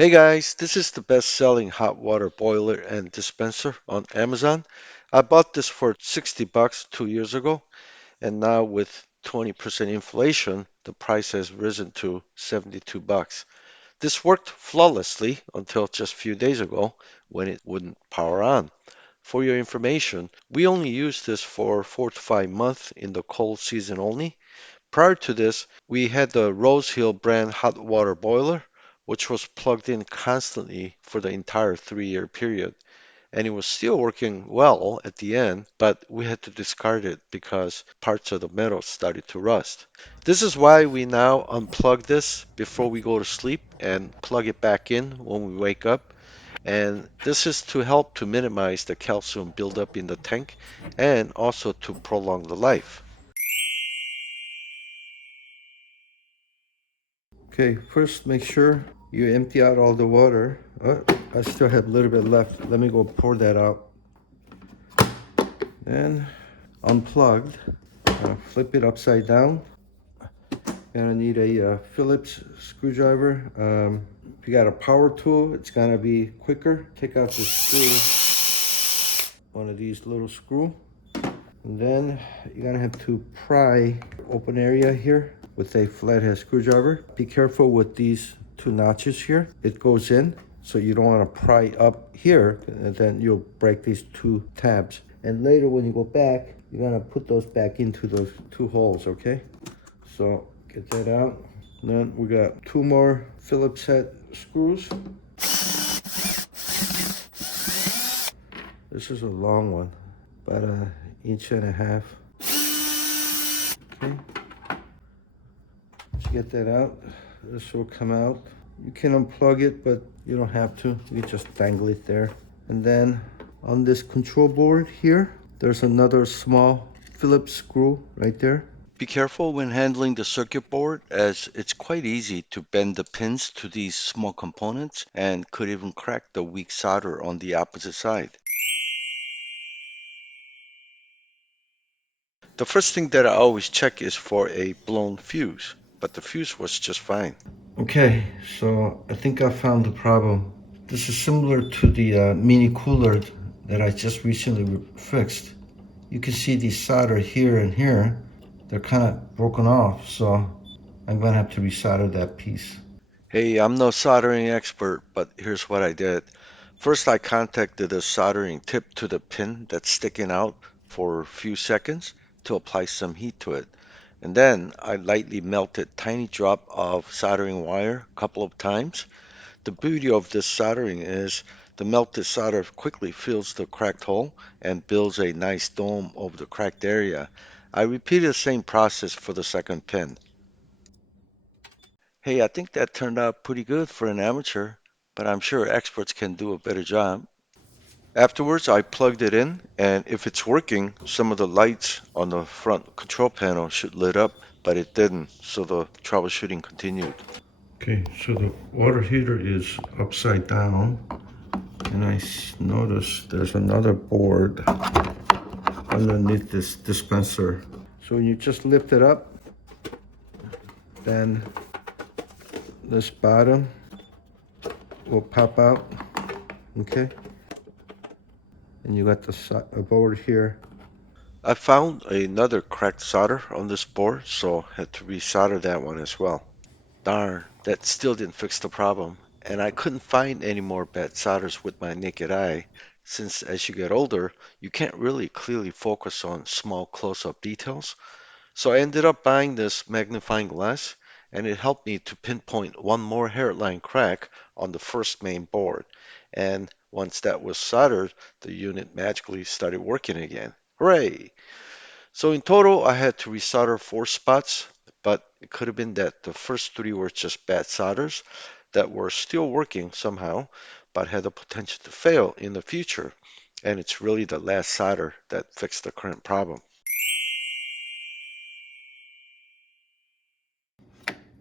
Hey guys, this is the best-selling hot water boiler and dispenser on Amazon. I bought this for 60 bucks 2 years ago, and now with 20% inflation, the price has risen to 72 bucks. This worked flawlessly until just a few days ago when it wouldn't power on. For your information, we only use this for 4 to 5 months in the cold season only. Prior to this, we had the Rose Hill brand hot water boiler, which was plugged in constantly for the entire 3 year period. And it was still working well at the end, but we had to discard it because parts of the metal started to rust. This is why we now unplug this before we go to sleep and plug it back in when we wake up. And this is to help to minimize the calcium buildup in the tank and also to prolong the life. Okay, first make sure you empty out all the water. I still have a little bit left. Let me go pour that out. Then unplugged. Flip it upside down. Gonna need a Phillips screwdriver. If you got a power tool, it's gonna be quicker. Take out the screw, one of these little screw. And then you're gonna have to pry open area here with a flathead screwdriver. Be careful with these two notches here. It goes in, so you don't wanna pry up here, and then you'll break these two tabs. And later when you go back, you're gonna put those back into those two holes, okay? So get that out. Then we got two more Phillips head screws. This is a long one, about an inch and a half. Okay, once you get that out, this will come out. You can unplug it, but you don't have to. You just dangle it there. And then on this control board here, there's another small Phillips screw right there. Be careful when handling the circuit board as it's quite easy to bend the pins to these small components and could even crack the weak solder on the opposite side. The first thing that I always check is for a blown fuse, but the fuse was just fine. Okay, so I think I found the problem. This is similar to the mini cooler that I just recently fixed. You can see the solder here and here. They're kind of broken off, so I'm gonna have to resolder that piece. Hey, I'm no soldering expert, but here's what I did. First, I contacted the soldering tip to the pin that's sticking out for a few seconds to apply some heat to it. And then I lightly melted tiny drop of soldering wire a couple of times. The beauty of this soldering is the melted solder quickly fills the cracked hole and builds a nice dome over the cracked area. I repeated the same process for the second pin. Hey, I think that turned out pretty good for an amateur, but I'm sure experts can do a better job. Afterwards, I plugged it in, and if it's working, some of the lights on the front control panel should lit up, but it didn't, so the troubleshooting continued. Okay, so the water heater is upside down, and I noticed there's another board underneath this dispenser. So when you just lift it up, then this bottom will pop out, okay? And you got the board here. I found another cracked solder on this board, so had to resolder that one as well. Darn, that still didn't fix the problem, and I couldn't find any more bad solders with my naked eye, since as you get older, you can't really clearly focus on small close-up details. So I ended up buying this magnifying glass, and it helped me to pinpoint one more hairline crack on the first main board. And once that was soldered, the unit magically started working again. Hooray! So in total, I had to resolder 4 spots, but it could have been that the first three were just bad solders that were still working somehow, but had the potential to fail in the future. And it's really the last solder that fixed the current problem.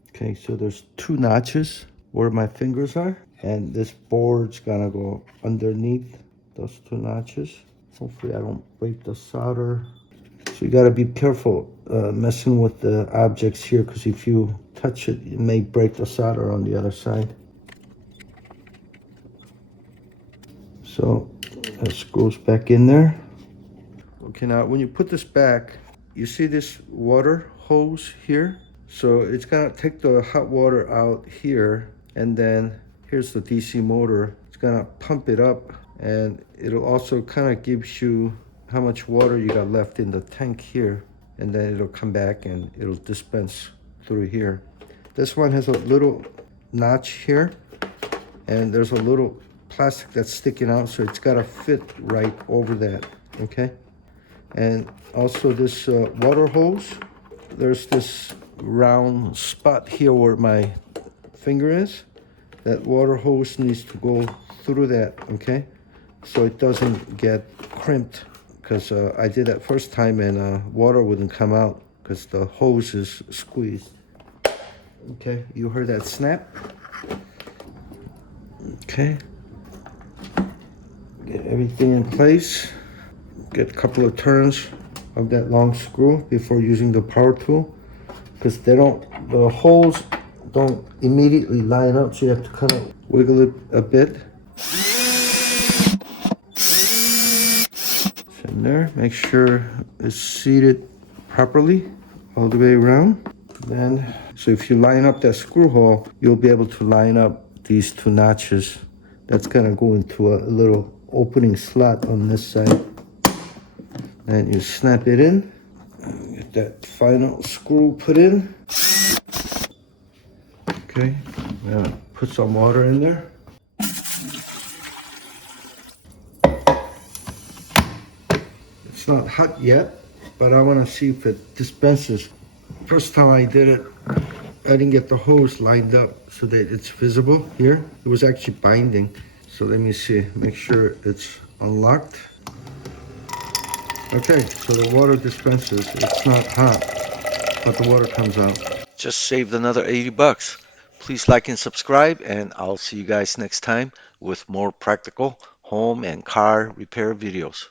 Okay, so there's two notches where my fingers are, and this board's gonna go underneath those two notches. Hopefully I don't break the solder. So you gotta be careful messing with the objects here, because if you touch it, it may break the solder on the other side. So that screws back in there. Okay, now when you put this back, you see this water hose here? So it's gonna take the hot water out here, and then here's the DC motor. It's gonna pump it up, and it'll also kind of gives you how much water you got left in the tank here, and then it'll come back and it'll dispense through here. This one has a little notch here, and there's a little plastic that's sticking out, so it's gotta fit right over that, okay? And also this water hose, there's this round spot here where my finger is. That water hose needs to go through that, okay? So it doesn't get crimped, because I did that first time and water wouldn't come out because the hose is squeezed. Okay, you heard that snap? Okay, get everything in place. Get a couple of turns of that long screw before using the power tool, because the holes don't immediately line up, so you have to kind of wiggle it a bit. It's in there. Make sure it's seated properly all the way around. Then, so if you line up that screw hole, you'll be able to line up these two notches. That's gonna go into a little opening slot on this side. And you snap it in. Get that final screw put in. Okay, now put some water in there. It's not hot yet, but I want to see if it dispenses. First time I did it, I didn't get the hose lined up so that it's visible here. It was actually binding. So let me see, make sure it's unlocked. Okay, so the water dispenses. It's not hot, but the water comes out. Just saved another 80 bucks. Please like and subscribe, and I'll see you guys next time with more practical home and car repair videos.